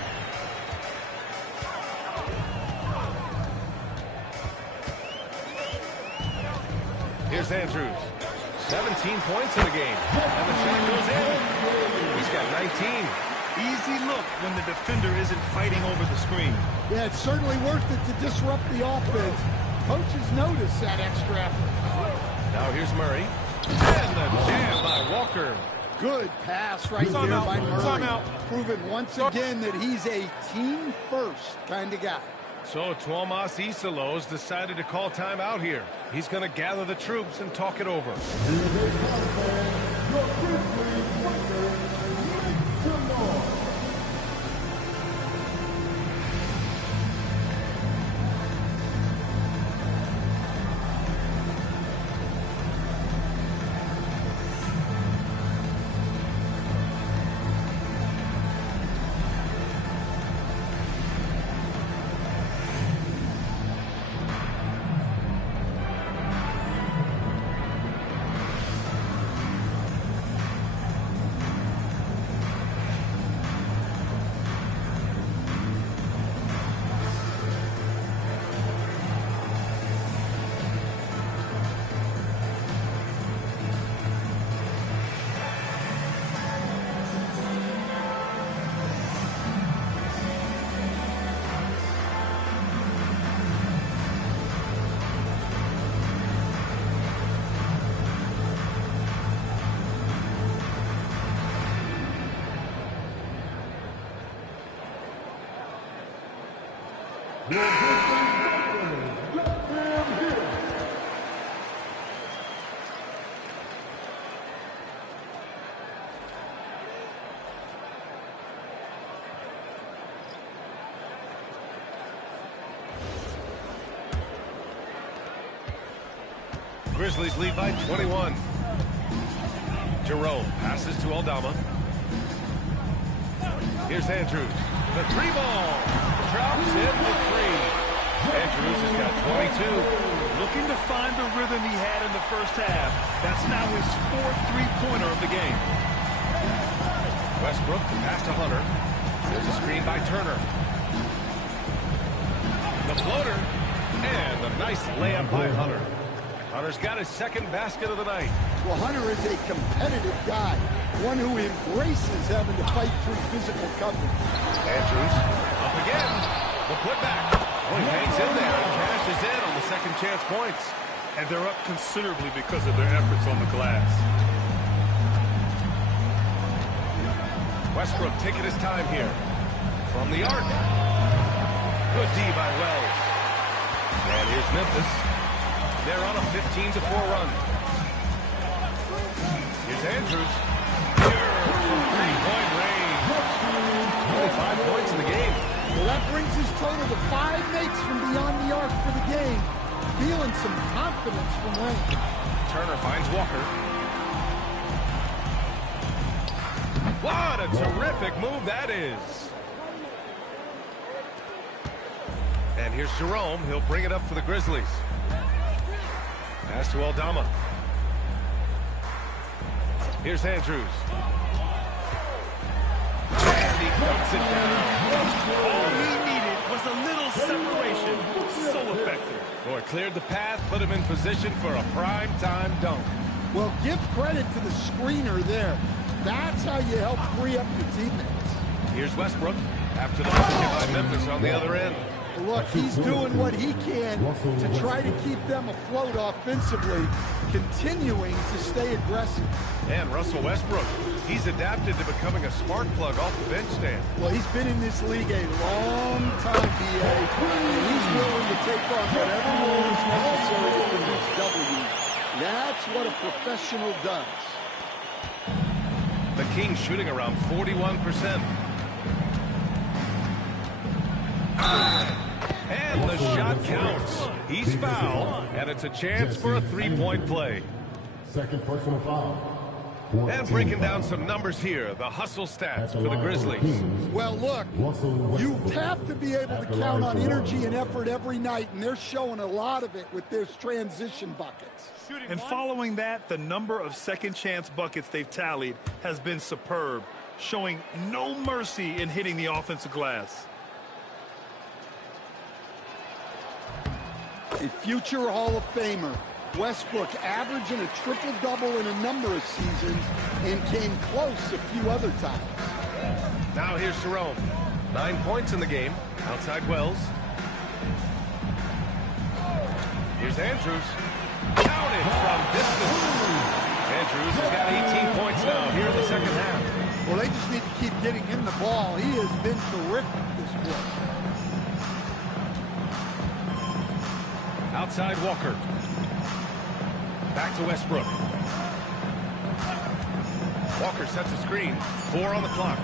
Here's Andrews. 17 points in the game. And the shot goes in. He's got 19. Easy look when the defender isn't fighting over the screen. Yeah, it's certainly worth it to disrupt the offense. Coaches notice that extra effort. Now here's Murray. And the jam by Walker. Good pass right there by Murray. Proving once again that he's a team-first kind of guy. So Tuomas Isalos decided to call timeout here. He's going to gather the troops and talk it over. Your Grizzlies veterans, let them hit. Grizzlies lead by 21. Jerome passes to Aldama. Here's Andrews. The three ball. Drops in the three. Andrews has got 22. Looking to find the rhythm he had in the first half. That's now his fourth three-pointer of the game. Westbrook pass to Hunter. There's a screen by Turner. The floater. And a nice layup by Hunter. Hunter's got his second basket of the night. Well, Hunter is a competitive guy, one who embraces having to fight through physical coverage. Andrews up again. The putback. Well, he hangs in there and cashes in on the second chance points. And they're up considerably because of their efforts on the glass. Westbrook taking his time here. From the arc. Good D by Wells. And here's Memphis. They're on a 15-4 run. Here's Andrews. From three-point range. 25 points in the game. Well, that brings his total to 5 makes from beyond the arc for the game. Feeling some confidence from range. Turner finds Walker. What a terrific move that is. And here's Jerome. He'll bring it up for the Grizzlies. Pass to Aldama. Here's Andrews. And he puts it down. All he needed was a little separation. So effective. Boy, cleared the path, put him in position for a prime-time dunk. Well, give credit to the screener there. That's how you help free up your teammates. Here's Westbrook after the basket by Memphis on the other end. Look, he's doing what he can to try to keep them afloat offensively, continuing to stay aggressive. And Russell Westbrook, he's adapted to becoming a spark plug off the bench stand. Well, he's been in this league a long time, B.A., and he's willing to take on whatever role is necessary to produce W's. That's what a professional does. The Kings shooting around 41%. And the shot counts. He's fouled, and it's a chance for a three-point play. Second personal foul. And breaking down some numbers here, the hustle stats for the Grizzlies. Well, look, you have to be able to count on energy and effort every night, and they're showing a lot of it with their transition buckets. And following that, the number of second chance buckets they've tallied has been superb, showing no mercy in hitting the offensive glass. A future Hall of Famer, Westbrook averaging a triple-double in a number of seasons and came close a few other times. Now here's Jerome. 9 points in the game, outside Wells. Here's Andrews. Counted from distance. Andrews has got 18 points now here in the second half. Well, they just need to keep getting him the ball. He has been terrific this quarter. Outside Walker. Back to Westbrook. Walker sets a screen. 4 on the clock.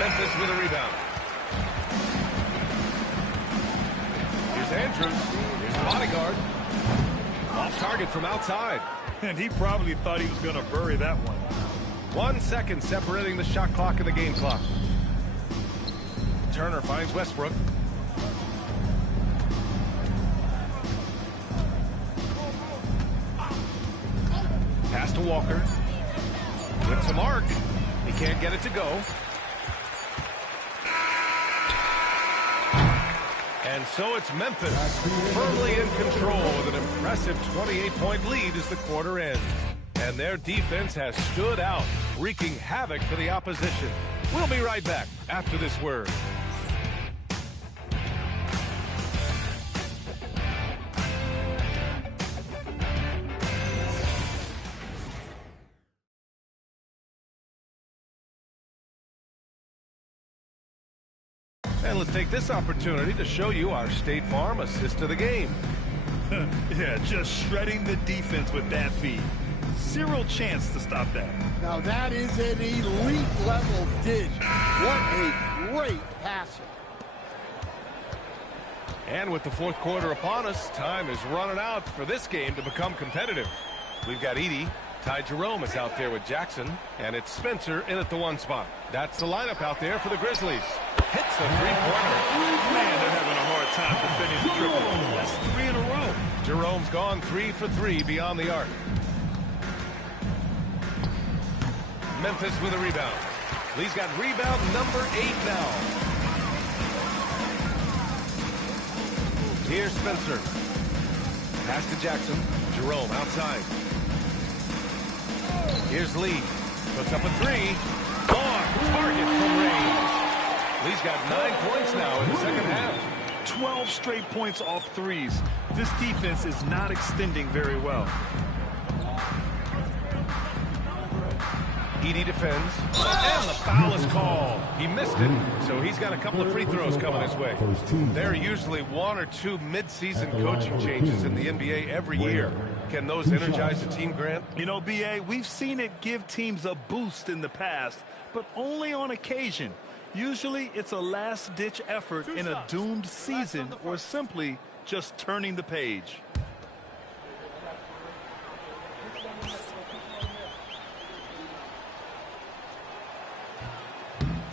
Memphis with a rebound. Here's Andrews. Here's the bodyguard. Off target from outside. And he probably thought he was going to bury that one. 1 second separating the shot clock and the game clock. Turner finds Westbrook. Pass to Walker. With some arc. He can't get it to go. And so it's Memphis firmly in control with an impressive 28-point lead as the quarter ends. And their defense has stood out, wreaking havoc for the opposition. We'll be right back after this word. let's take this opportunity to show you our State Farm assist of the game. Yeah, just shredding the defense with that feed. Zero chance to stop that. Now that is an elite level dish. What a great passer. And with the fourth quarter upon us, time is running out for this game to become competitive. We've got Edey. Ty Jerome is out there with Jackson, and it's Spencer in at the 1 spot. That's the lineup out there for the Grizzlies. Hits a three-pointer. Man, they're having a hard time defending the triple. That's 3 in a row. Jerome's gone 3 for 3 beyond the arc. Memphis with a rebound. Lee's got rebound number 8 now. Here's Spencer. Pass to Jackson. Jerome outside. Here's Lee. Puts up a 3. On target from range. Lee's got 9 points now in the second half. 12 straight points off threes. This defense is not extending very well. Edey defends, and the foul is called. He missed it, so he's got a couple of free throws coming his way. There are usually 1 or 2 mid-season coaching changes in the NBA every year. Can those energize the team, Grant? You know, B.A., we've seen it give teams a boost in the past, but only on occasion. Usually it's a last-ditch effort in a doomed season or simply just turning the page.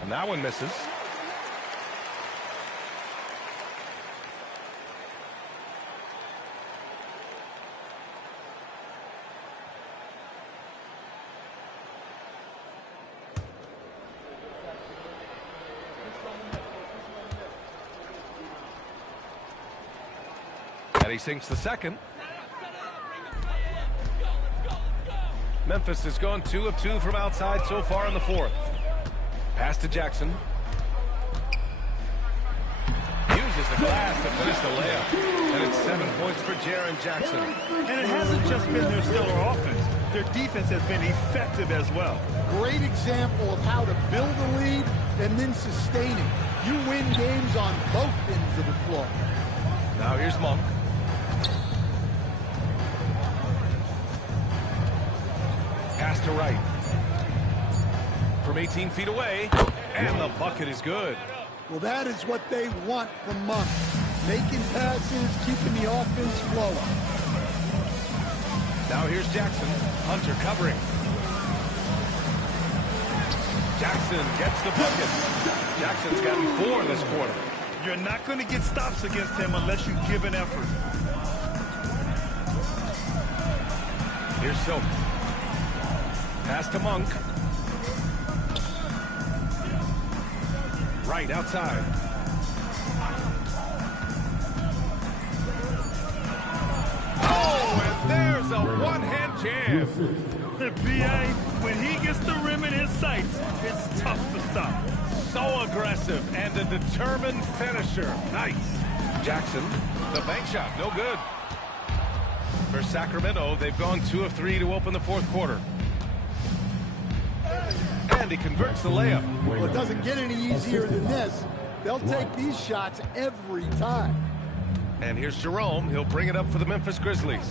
And that one misses. And he sinks the second. Memphis has gone 2 of 2 from outside so far in the fourth. Pass to Jackson. Uses the glass to finish the layup. And it's 7 points for Jaren Jackson. And it hasn't just been their stellar offense. Their defense has been effective as well. Great example of how to build a lead and then sustain it. You win games on both ends of the floor. Now here's Monk. Pass to Wright. From 18 feet away, and the bucket is good. Well, that is what they want from Monk. Making passes, keeping the offense flowing. Now here's Jackson. Hunter covering. Jackson gets the bucket. Jackson's gotten 4 this quarter. You're not going to get stops against him unless you give an effort. Here's Silk. Pass to Monk. Right outside. Oh, and there's a one-hand jam. B.A., when he gets the rim in his sights, it's tough to stop. So aggressive and a determined finisher. Nice. Jackson, the bank shot, no good. For Sacramento, they've gone 2 of 3 to open the fourth quarter. And he converts the layup. Well, it doesn't get any easier than this. They'll take these shots every time. And here's Jerome. He'll bring it up for the Memphis Grizzlies.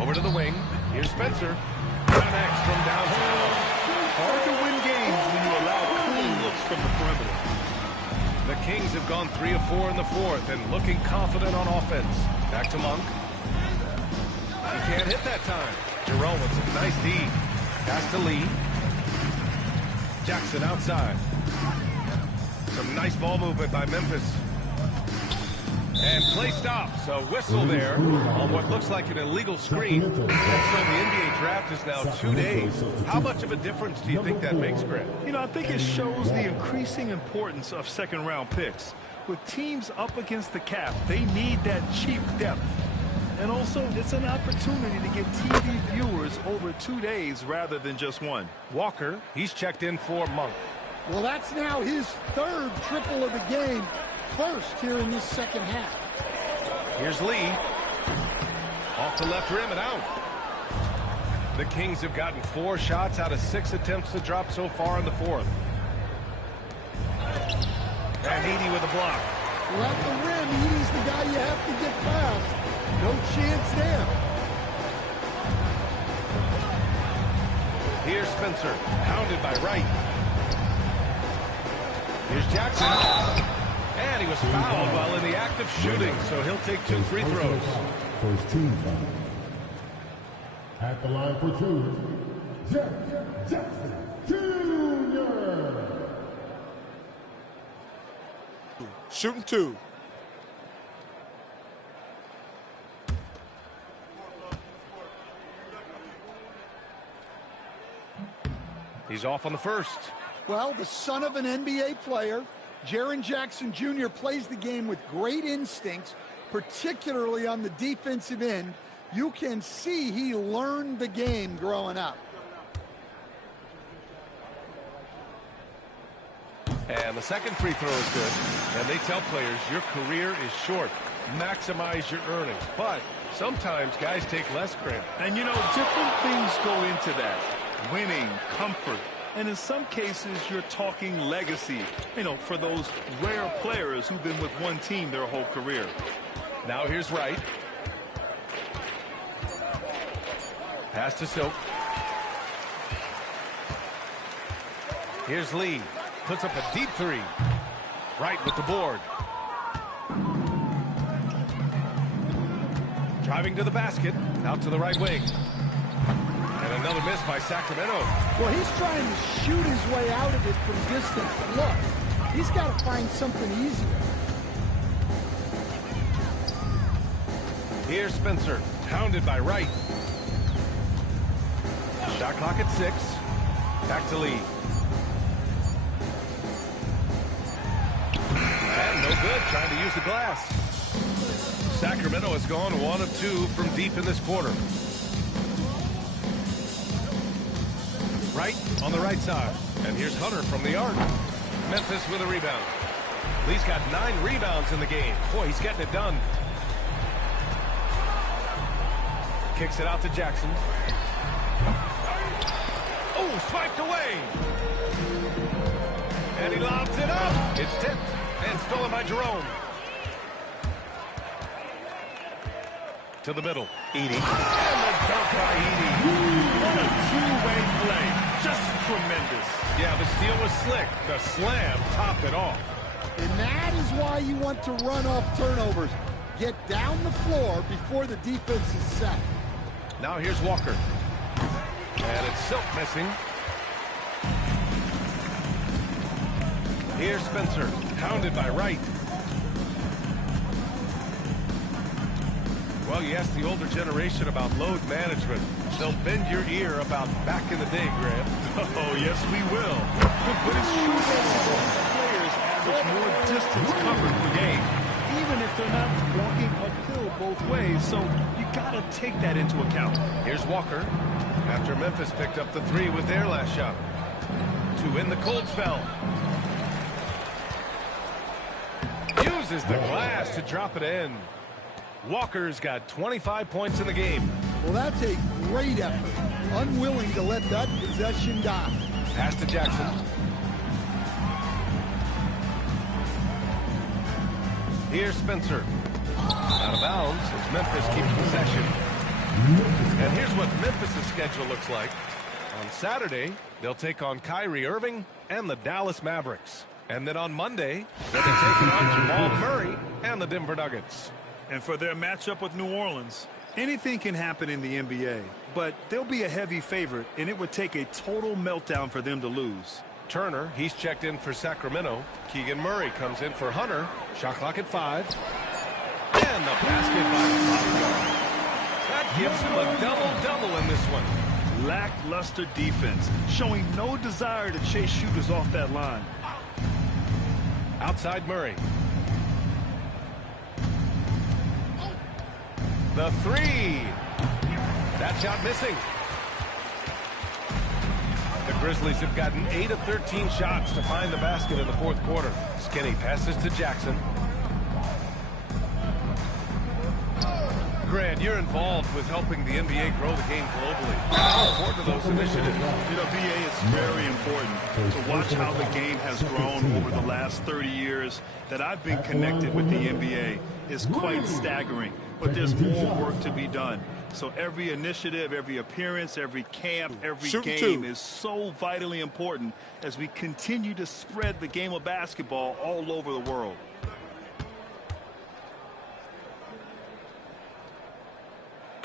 Over to the wing. Here's Spencer. Connects from downtown. Hard to win games when you allow clean looks from the perimeter. The Kings have gone 3 of 4 in the fourth and looking confident on offense. Back to Monk. He can't hit that time. Jerome with some nice D. Pass to Lee. Jackson outside. Some nice ball movement by Memphis. And play stops. A whistle there on what looks like an illegal screen. And so the NBA draft is now 2 days. How much of a difference do you think that makes, Grant? You know, I think it shows the increasing importance of second-round picks. With teams up against the cap, they need that cheap depth. And also, it's an opportunity to get TV viewers over 2 days rather than just 1. Walker, he's checked in for Monk. Well, that's now his 3rd triple of the game, first here in this second half. Here's Lee. Off the left rim and out. The Kings have gotten 4 shots out of 6 attempts to drop so far in the fourth. And Edey with a block. Well, at the rim, Edey's the guy you have to get past. No chance there. Here's Spencer, hounded by Wright. Here's Jackson. And he was fouled while in the act of shooting, so he'll take 2 free throws. First team foul. At the line for 2, Jackson Jr. Shooting 2. He's off on the first. Well, the son of an NBA player, Jaren Jackson Jr. plays the game with great instincts, particularly on the defensive end. You can see he learned the game growing up. And the second free throw is good. And they tell players your career is short. Maximize your earnings. But sometimes guys take less credit. And, you know, different things go into that. Winning, comfort, and in some cases, you're talking legacy, you know, for those rare players who've been with one team their whole career. Now here's Wright. Pass to Silk. Here's Lee. Puts up a deep 3. Wright with the board. Driving to the basket. Out to the right wing. And another miss by Sacramento. Well, he's trying to shoot his way out of it from distance. But look, he's got to find something easier. Here's Spencer, hounded by Wright. Shot clock at 6. Back to Lee. And no good, trying to use the glass. Sacramento has gone 1 of 2 from deep in this quarter. Wright on the right side. And here's Hunter from the arc. Memphis with a rebound. Lee's got 9 rebounds in the game. Boy, he's getting it done. Kicks it out to Jackson. Oh, swiped away. And he lobs it up. It's tipped and stolen by Jerome. To the middle. Edey. And the dunk by Edey. What a two-way play. Just tremendous. Yeah, the steal was slick. The slam topped it off. And that is why you want to run off turnovers. Get down the floor before the defense is set. Now here's Walker. And it's Silk missing. Here's Spencer, hounded by Wright. Well, you ask the older generation about load management. They'll bend your ear about back in the day, Graham. Oh, yes, we will. But it's true that those players average more distance covered per game, even if they're not walking uphill both ways. So you got to take that into account. Here's Walker, after Memphis picked up the 3 with their last shot. To win the cold spell. Uses the glass to drop it in. Walker's got 25 points in the game. Well, that's a great effort. Unwilling to let that possession die. Pass to Jackson. Here's Spencer. Out of bounds as Memphis keeps possession. And here's what Memphis' schedule looks like. On Saturday, they'll take on Kyrie Irving and the Dallas Mavericks. And then on Monday, they'll be taking on Jamal Murray and the Denver Nuggets. And for their matchup with New Orleans, anything can happen in the NBA, but they'll be a heavy favorite, and it would take a total meltdown for them to lose. Turner, he's checked in for Sacramento. Keegan Murray comes in for Hunter. Shot clock at 5. And the basket by Bobby. That gives him a double-double in this one. Lackluster defense, showing no desire to chase shooters off that line. Outside Murray. The 3. That shot missing. The Grizzlies have gotten 8 of 13 shots to find the basket in the fourth quarter. Skinny passes to Jackson. Grant, you're involved with helping the NBA grow the game globally. How important are those initiatives? You know, BA, it's very important to watch how the game has grown over the last 30 years that I've been connected with the NBA. Is quite staggering, but there's more work to be done. So every initiative, every appearance, every camp, every game is so vitally important as we continue to spread the game of basketball all over the world.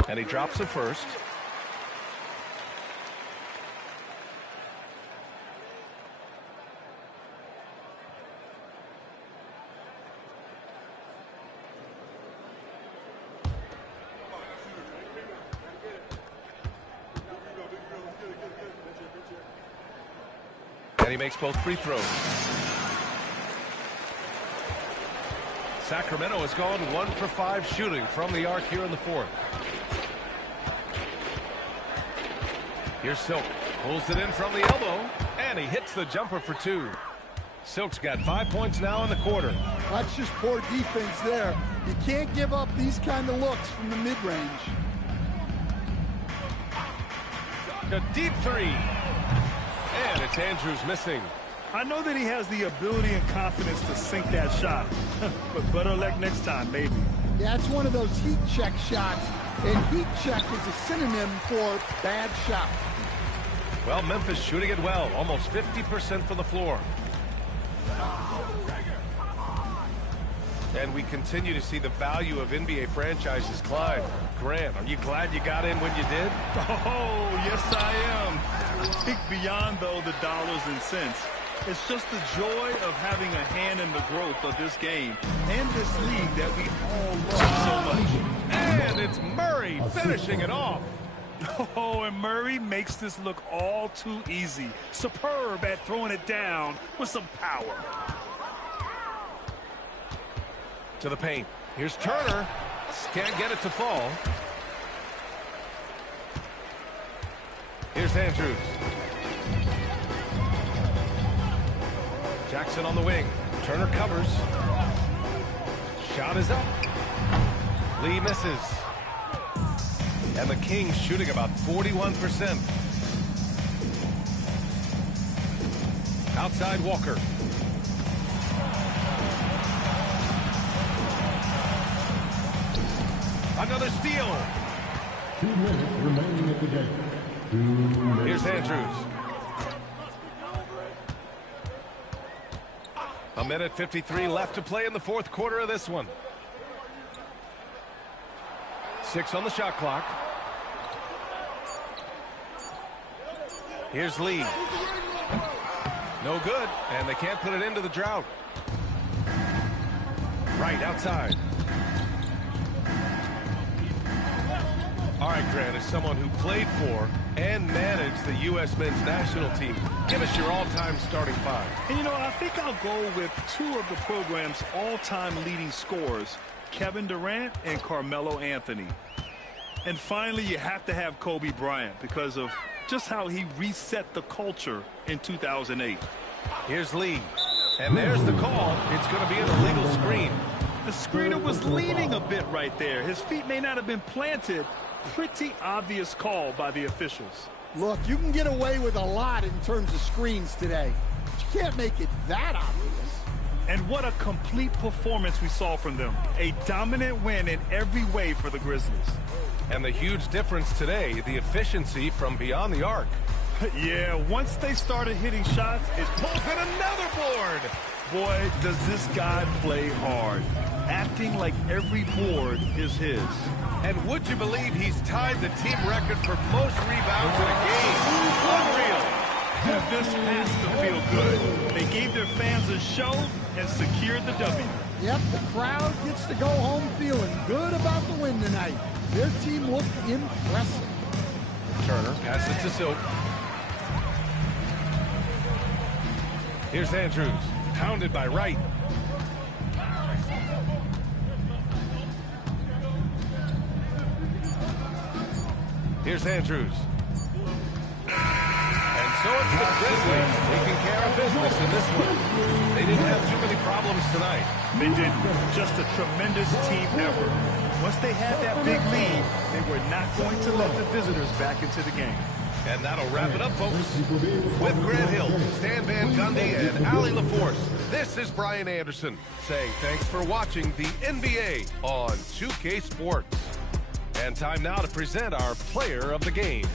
And he drops it first. And he makes both free throws. Sacramento has gone 1 for 5 shooting from the arc here in the fourth. Here's Silk. Pulls it in from the elbow. And he hits the jumper for 2. Silk's got 5 points now in the quarter. That's just poor defense there. You can't give up these kind of looks from the mid-range. A deep 3. And it's Andrews missing. I know that he has the ability and confidence to sink that shot. But better luck next time, maybe. Yeah, it's one of those heat check shots. And heat check is a synonym for bad shot. Well, Memphis shooting it well. Almost 50% from the floor. And we continue to see the value of NBA franchises climb. Grant, are you glad you got in when you did? Oh, yes, I am. I think beyond, though, the dollars and cents, it's just the joy of having a hand in the growth of this game and this league that we all love so much. And it's Murray finishing it off. Oh, and Murray makes this look all too easy. Superb at throwing it down with some power. To the paint. Here's Turner. Can't get it to fall. Here's Andrews. Jackson on the wing. Turner covers. Shot is up. Lee misses. And the Kings shooting about 41%. Outside Walker. Another steal. 2 minutes remaining at the game. 2 minutes. Here's Andrews. A minute 53 left to play in the fourth quarter of this one. 6 on the shot clock. Here's Lee. No good, and they can't put it into the drought. Right outside. All right, Grant, as someone who played for and managed the U.S. men's national team, give us your all-time starting 5. And, you know, I think I'll go with 2 of the program's all-time leading scorers, Kevin Durant and Carmelo Anthony. And finally, you have to have Kobe Bryant because of just how he reset the culture in 2008. Here's Lee. And there's the call. It's going to be an illegal screen. The screener was leaning a bit right there. His feet may not have been planted. Pretty obvious call by the officials. Look, you can get away with a lot in terms of screens today. But you can't make it that obvious. And what a complete performance we saw from them. A dominant win in every way for the Grizzlies. And the huge difference today, the efficiency from beyond the arc. Yeah, once they started hitting shots, it pulls in another board. Boy, does this guy play hard, acting like every board is his. And would you believe he's tied the team record for most rebounds in a game? Unreal. This has to feel good. They gave their fans a show and secured the W. Yep, the crowd gets to go home feeling good about the win tonight. Their team looked impressive. Turner passes to Silk. Here's Andrews, pounded by Wright. Here's Andrews. And so it's the Grizzlies taking care of business in this one. They didn't have too many problems tonight. They did just a tremendous team effort. Once they had that big lead, they were not going to let the visitors back into the game. And that'll wrap it up, folks. With Grant Hill, Stan Van Gundy, and Allie LaForce, this is Brian Anderson saying thanks for watching the NBA on 2K Sports. And time now to present our player of the game.